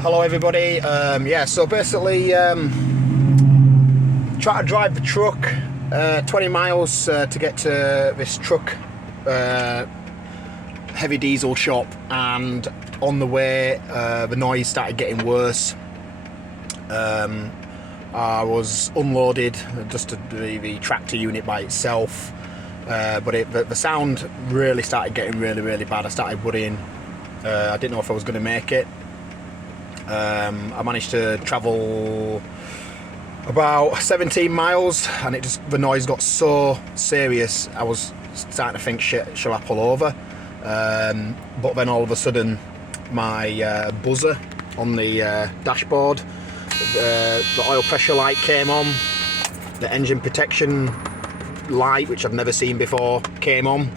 Hello everybody. Yeah, so basically try to drive the truck 20 miles to get to this truck heavy diesel shop, and on the way the noise started getting worse. I was unloaded just to the tractor unit by itself, but the sound really started getting really bad. I started worrying. I didn't know if I was going to make it. I managed to travel about 17 miles, and the noise got so serious I was starting to think, shit, shall I pull over? But then all of a sudden my buzzer on the dashboard, the oil pressure light came on, the engine protection light, which I've never seen before, came on.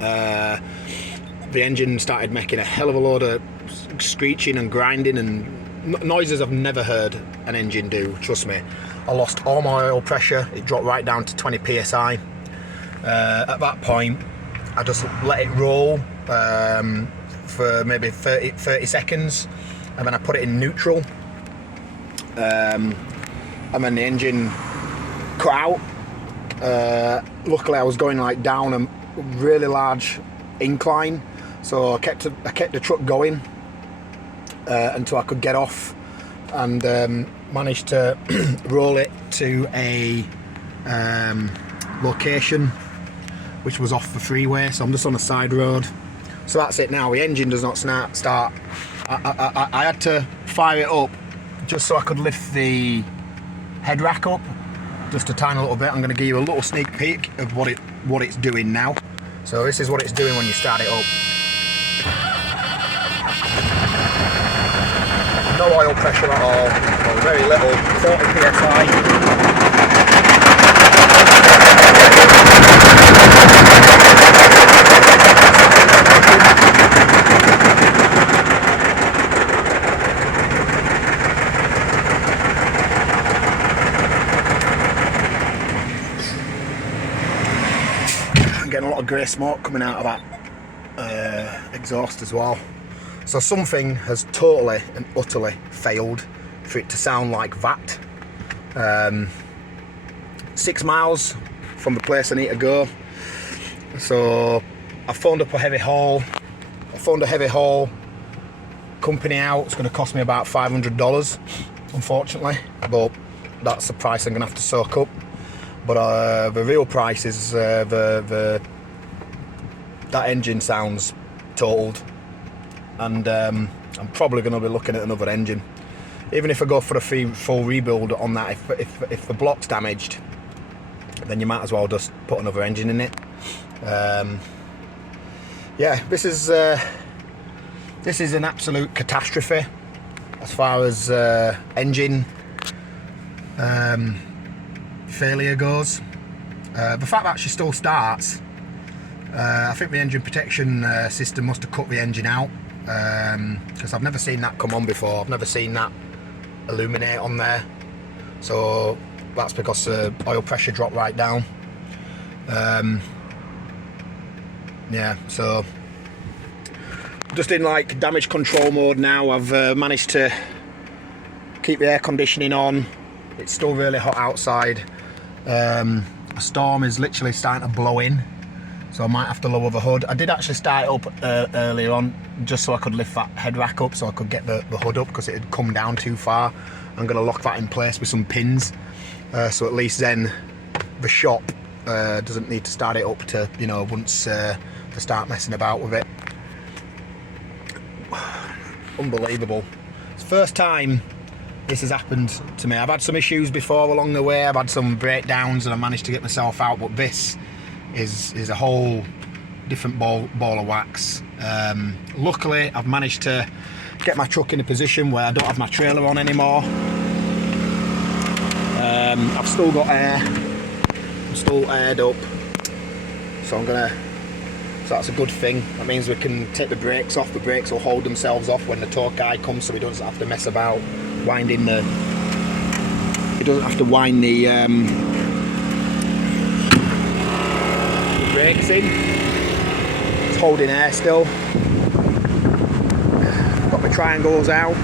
The engine started making a hell of a load of screeching and grinding and noises I've never heard an engine do, trust me. I lost all my oil pressure, it dropped right down to 20 psi. At that point I just let it roll for maybe 30 seconds, and then I put it in neutral, and then the engine cut out. Luckily I was going like down a really large incline, so I kept the truck going until I could get off, and managed to roll it to a location which was off the freeway, so I'm just on a side road. So that's it now, the engine does not start. I had to fire it up just so I could lift the head rack up just a tiny little bit. I'm going to give you a little sneak peek of what it's doing now. So this is what it's doing when you start it up. No oil pressure at all, or very little, 40 psi. I'm getting a lot of grey smoke coming out of that exhaust as well. So something has totally and utterly failed for it to sound like that. 6 miles from the place I need to go. So I phoned up a heavy haul. I phoned a heavy haul company out. It's going to cost me about $500, unfortunately. But that's the price I'm going to have to soak up. But the real price is that engine sounds totaled. And I'm probably going to be looking at another engine. Even if I go for a full rebuild on that, if the block's damaged, then you might as well just put another engine in it. Yeah, this is an absolute catastrophe as far as engine failure goes. The fact that she still starts, I think the engine protection system must have cut the engine out. Because I've never seen that come on before. I've never seen that illuminate on there, so that's because oil pressure dropped right down. Yeah, so just in like damage control mode now. I've managed to keep the air conditioning on. It's still really hot outside. A storm is literally starting to blow in, so I might have to lower the hood. I did actually start it up earlier on just so I could lift that head rack up so I could get the hood up, because it had come down too far. I'm going to lock that in place with some pins, so at least then the shop doesn't need to start it up to, you know, once to start messing about with it. Unbelievable. It's the first time this has happened to me. I've had some issues before along the way. I've had some breakdowns and I managed to get myself out, but this is a whole different ball of wax. Luckily I've managed to get my truck in a position where I don't have my trailer on anymore. I've still got air, I'm still aired up, so that's a good thing. That means we can take the brakes off. The brakes will hold themselves off when the tow guy comes, so he doesn't have to mess about winding the brakes in. It's holding air still. Got my triangles out.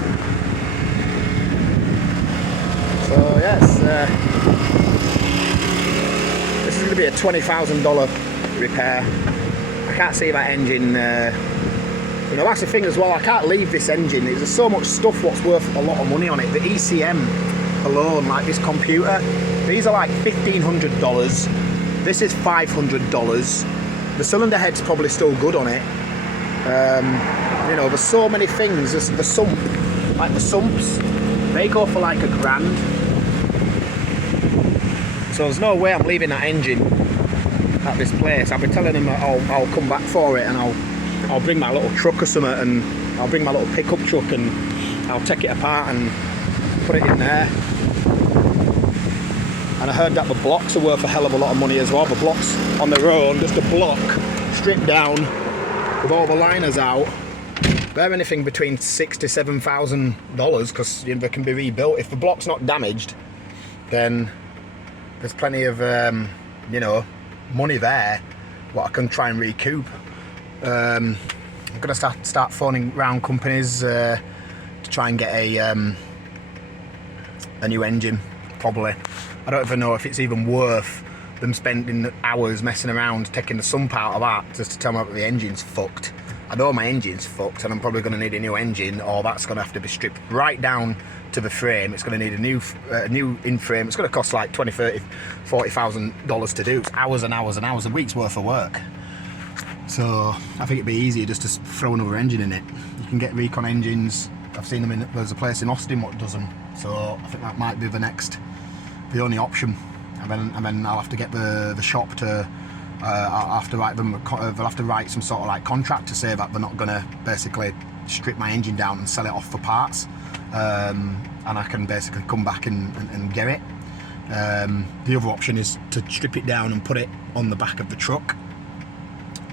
yes, this is going to be a $20,000 repair. I can't see that engine. You know, that's the thing as well. I can't leave this engine. There's so much stuff what's worth a lot of money on it. The ECM alone, like this computer, these are like $1,500. This is $500. The cylinder head's probably still good on it. You know, there's so many things. There's the sump, like the sumps, they go for like $1,000. So there's no way I'm leaving that engine at this place. I'll be telling them that I'll come back for it, and I'll bring my little truck or something, and I'll bring my little pickup truck and I'll take it apart and put it in there. And I heard that the blocks are worth a hell of a lot of money as well. The blocks on their own, just a block stripped down with all the liners out, they're anything between $6,000 to $7,000, because you know, they can be rebuilt. If the block's not damaged, then there's plenty of you know, money there what I can try and recoup. I'm gonna start phoning round companies to try and get a new engine. Probably, I don't even know if it's even worth them spending hours messing around taking the sump out of that just to tell me that the engine's fucked. I know my engine's fucked, and I'm probably going to need a new engine, or that's going to have to be stripped right down to the frame. It's going to need a new in-frame. It's going to cost like $20,000, $30,000, $40,000 to do. It's hours and hours and hours, a week's worth of work. So I think it'd be easier just to throw another engine in it. You can get recon engines. I've seen them there's a place in Austin what does them. So I think that might be the only option. And then I'll have to get the shop to. I'll have to write them. They'll have to write some sort of like contract to say that they're not going to basically strip my engine down and sell it off for parts, and I can basically come back and get it. The other option is to strip it down and put it on the back of the truck,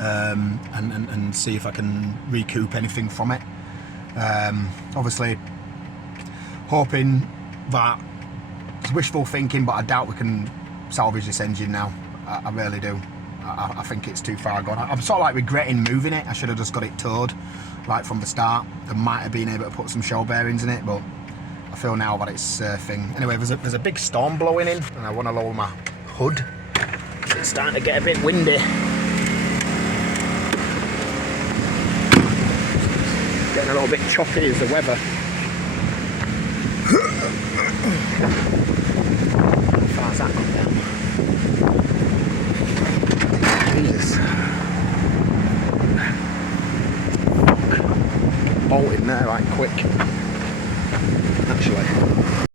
and see if I can recoup anything from it. Obviously, hoping that it's wishful thinking, but I doubt we can salvage this engine now. I really do. I think it's too far gone. I'm sort of like regretting moving it. I should have just got it towed right from the start. I might have been able to put some shell bearings in it, but I feel now that it's a thing. Anyway, there's a big storm blowing in, and I want to lower my hood. It's starting to get a bit windy. Getting a little bit choppy as the weather. How far's that gone down? Jesus. Bolt in there right quick. Actually.